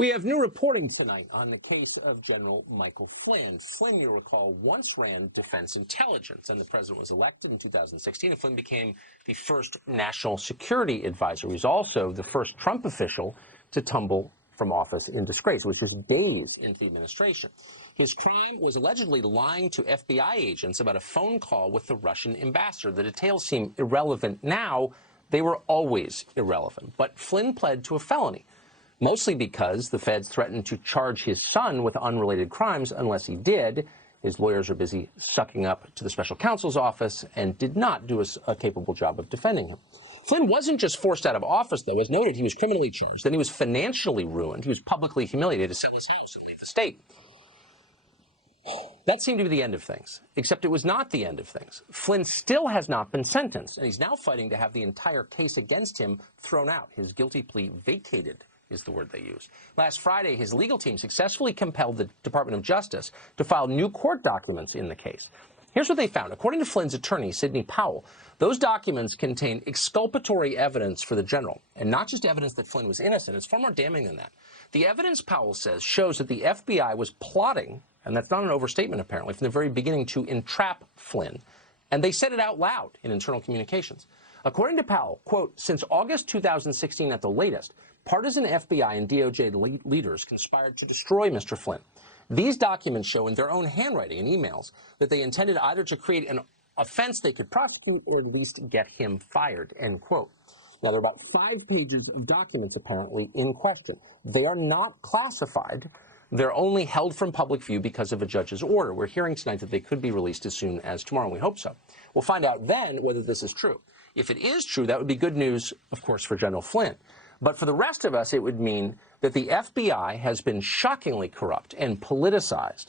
We have new reporting tonight on the case of General Michael Flynn. Flynn, you recall, once ran Defense Intelligence, and the president was elected in 2016, and Flynn became the first national security advisor. He was also the first Trump official to tumble from office in disgrace, which was days into the administration. His crime was allegedly lying to FBI agents about a phone call with the Russian ambassador. The details seem irrelevant now. They were always irrelevant. But Flynn pled to a felony, mostly because the feds threatened to charge his son with unrelated crimes unless he did. His lawyers are busy sucking up to the special counsel's office and did not do a capable job of defending him. Flynn wasn't just forced out of office, though. As noted, he was criminally charged. Then he was financially ruined. He was publicly humiliated to sell his house and leave the state. That seemed to be the end of things, except it was not the end of things. Flynn still has not been sentenced, and he's now fighting to have the entire case against him thrown out, his guilty plea vacated is the word they use. Last Friday, his legal team successfully compelled the Department of Justice to file new court documents in the case. Here's what they found. According to Flynn's attorney, Sidney Powell, those documents contain exculpatory evidence for the general, and not just evidence that Flynn was innocent. It's far more damning than that. The evidence, Powell says, shows that the FBI was plotting, and that's not an overstatement apparently, from the very beginning to entrap Flynn, and they said it out loud in internal communications. According to Powell, quote, since August 2016 at the latest, partisan FBI and DOJ leaders conspired to destroy Mr. Flynn. These documents show in their own handwriting and emails that they intended either to create an offense they could prosecute or at least get him fired, end quote. Now, there are about 5 pages of documents apparently in question. They are not classified. They're only held from public view because of a judge's order. We're hearing tonight that they could be released as soon as tomorrow, and we hope so. We'll find out then whether this is true. If it is true, that would be good news, of course, for General Flynn. But for the rest of us, it would mean that the FBI has been shockingly corrupt and politicized,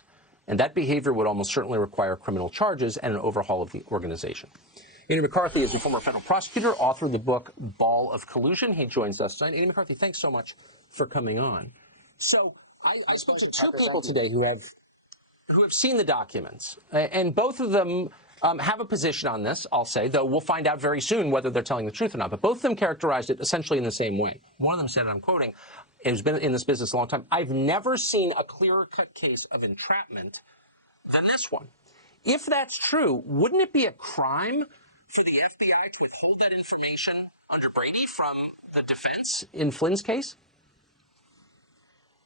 and that behavior would almost certainly require criminal charges and an overhaul of the organization. Andy McCarthy is a former federal prosecutor, author of the book Ball of Collusion. He joins us tonight. Andy McCarthy, thanks so much for coming on. So I spoke to 2 people today who have seen the documents, and both of them have a position on this, I'll say, though we'll find out very soon whether they're telling the truth or not. But both of them characterized it essentially in the same way. One of them said, and I'm quoting, who's been in this business a long time, I've never seen a clearer-cut case of entrapment than this one. If that's true, wouldn't it be a crime for the FBI to withhold that information under Brady from the defense in Flynn's case?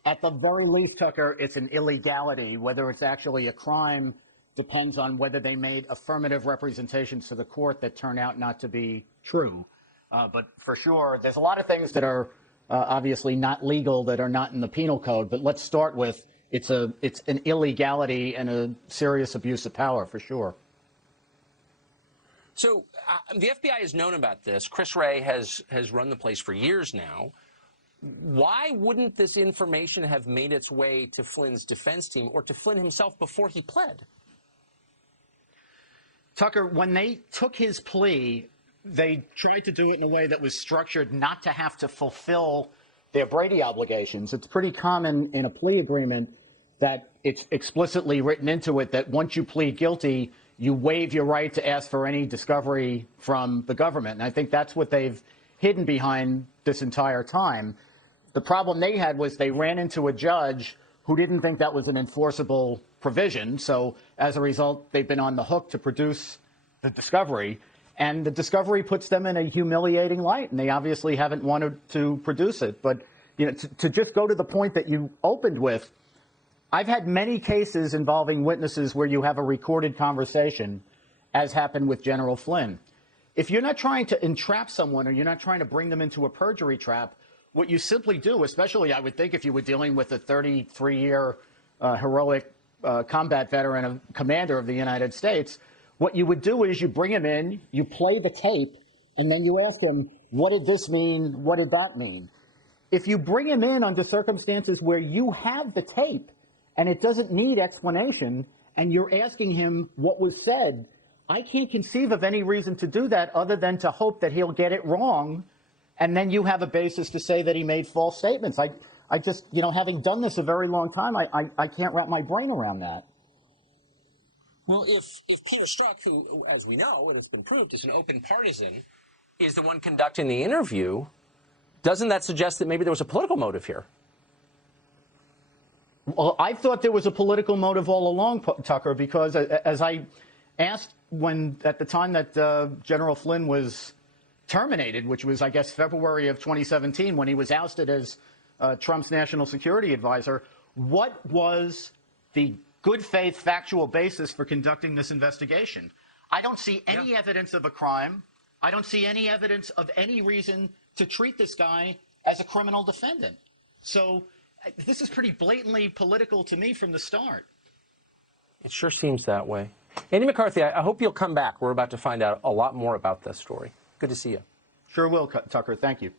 At the very least, Tucker, it's an illegality. Whether it's actually a crime depends on whether they made affirmative representations to the court that turn out not to be true. But for sure, there's a lot of things that are obviously not legal that are not in the penal code. But let's start with it's an illegality and a serious abuse of power for sure. So the FBI has known about this. Chris Wray has run the place for years now. Why wouldn't this information have made its way to Flynn's defense team or to Flynn himself before he pled? Tucker, when they took his plea, they tried to do it in a way that was structured not to have to fulfill their Brady obligations. It's pretty common in a plea agreement that it's explicitly written into it that once you plead guilty, you waive your right to ask for any discovery from the government. And I think that's what they've hidden behind this entire time. The problem they had was they ran into a judge who didn't think that was an enforceable provision. So as a result, they've been on the hook to produce the discovery. And the discovery puts them in a humiliating light, and they obviously haven't wanted to produce it. But you know, to just go to the point that you opened with, I've had many cases involving witnesses where you have a recorded conversation, as happened with General Flynn. If you're not trying to entrap someone or you're not trying to bring them into a perjury trap, what you simply do, especially I would think if you were dealing with a 33-year heroic combat veteran, a commander of the United States, what you would do is you bring him in, you play the tape, and then you ask him, what did this mean? What did that mean? If you bring him in under circumstances where you have the tape and it doesn't need explanation, and you're asking him what was said, I can't conceive of any reason to do that other than to hope that he'll get it wrong, and then you have a basis to say that he made false statements. I just, you know, having done this a very long time, I can't wrap my brain around that. Well, if Peter Strzok, who, as we know, it has been proved, is an open partisan, is the one conducting the interview, doesn't that suggest that maybe there was a political motive here? Well, I thought there was a political motive all along, Tucker, because as I asked at the time that General Flynn was terminated, which was, I guess, February of 2017, when he was ousted as Trump's national security advisor, what was the good faith factual basis for conducting this investigation? I don't see any evidence of a crime. I don't see any evidence of any reason to treat this guy as a criminal defendant. So this is pretty blatantly political to me from the start. It sure seems that way. Andy McCarthy, I hope you'll come back. We're about to find out a lot more about this story. Good to see you. Sure will, Tucker. Thank you.